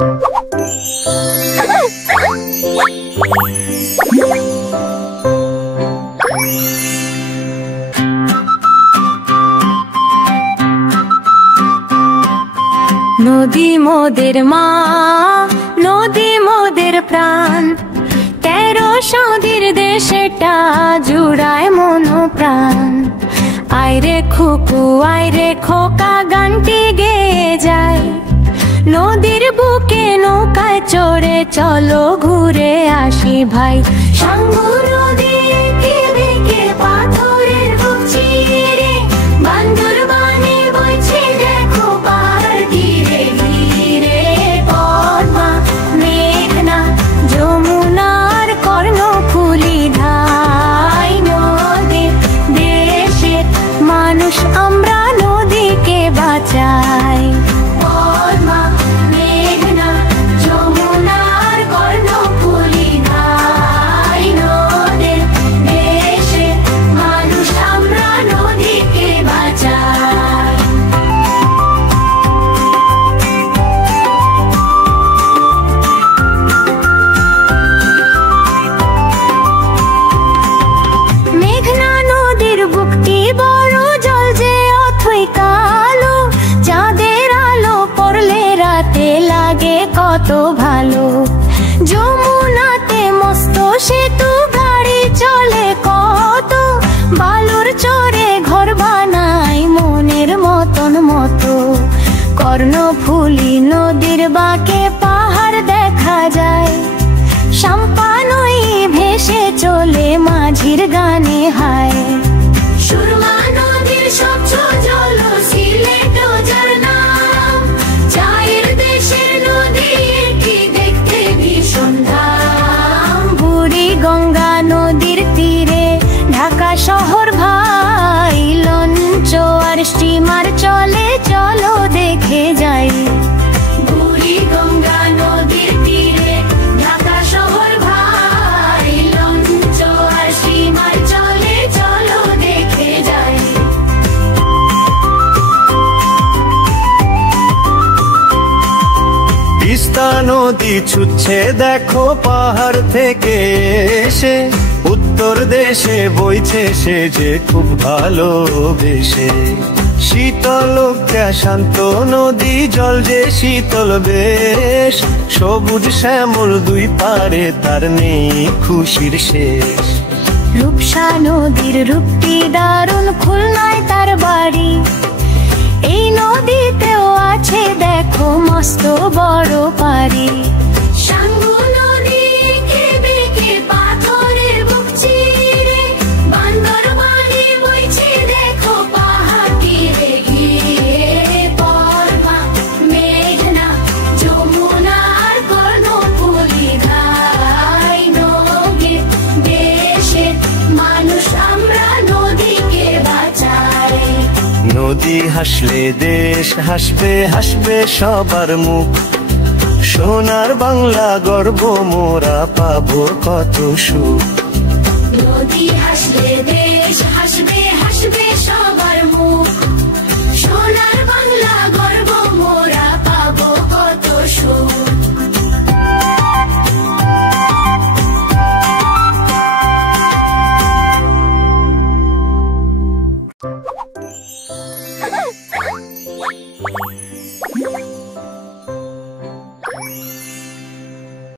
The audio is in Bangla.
নদী মোদের মা, নদী মোদের প্রাণ, 1300 দেশেটা জুড়ায় মন প্রাণ। আইরে খুকু আইরে খোকা গানটি গেয়ে যায়, নদীর বুকে নৌকায় চড়ে চলো ঘুরে আসি ভাই। সাঙ্গু নদী এঁকে বেঁকে পাথরের বুক চিরে, বান্দরবানে বইছে দেখো পাহাড় ধীরে ধীরে। পদ্মা মেঘনা যমুনার কর্ণফুলী ধাই, নদীর দেশের মানুষ আমরা নদীকে বাঁচাই। পদ্মা মেঘনা যমুনার কর্ণফুলী ধাই, নদীর দেশের মানুষ আমরা নদীকে বাঁচাই। মেঘনা নদীর বুকটি বড়, জল যে অথই কালো, চাঁদের আলো পড়লে রাতে লাগে কত ভালো। যমুনাতে মস্ত সেতু, গাড়ি চলে কত, বালুর চরে ঘর বানাই মনের মতন মতো। কর্ণফুলী নদীর বাঁকে পাহাড় দেখা যায়, সাম্পানই ভেসে চলে মাঝির গানে হায়। সুরমা নদীর স্বচ্ছ জল, সিলেট যার নাম, চায়ের দেশের নদী এটি দেখতে ভীষণ ধাম। বুড়ি গঙ্গা নদীর তীরে ঢাকা শহর ভাই, লঞ্চ আর স্টিমার চলে চলো দেখে যাই। বুড়ি গঙ্গা নদীর তীরে ঢাকা শহর ভাই, লঞ্চ আর স্টিমার চলে চলো দেখে যাই। তিস্তা নদী ছুটছে দেখো পাহাড় থেকে এসে, উত্তর দেশে বইছে সে যে খুব ভালোবেসে। শীতল শান্ত নদী জল যে শীতল বেশ, সবুজ শ্যামল দুই পারে তার নেই খুশির শেষ। রূপসা নদীর রূপটি দারুণ, খুলনায় তার বাড়ি। এই নদীতেও আছে দেখো মস্ত বড় পারি। সাঙ্গু নদী এঁকে বেঁকে পাথরের বুক চিরে, বান্দরবানে বইছে দেখো পাহাড় তীরে ঘিরে। পদ্মা মেঘনা যমুনার কর্ণফুলী ধাই, নদীর দেশের মানুষ আমরা নদীকে বাঁচাই। নদী হাসলে দেশ হাসবে, হাসবে সবার মুখ। সোনার বাংলা গর্ব মোরা পাবো কত সুখ। নদী হাসলে দেশ হাসবে, হাসবে সবার মুখ।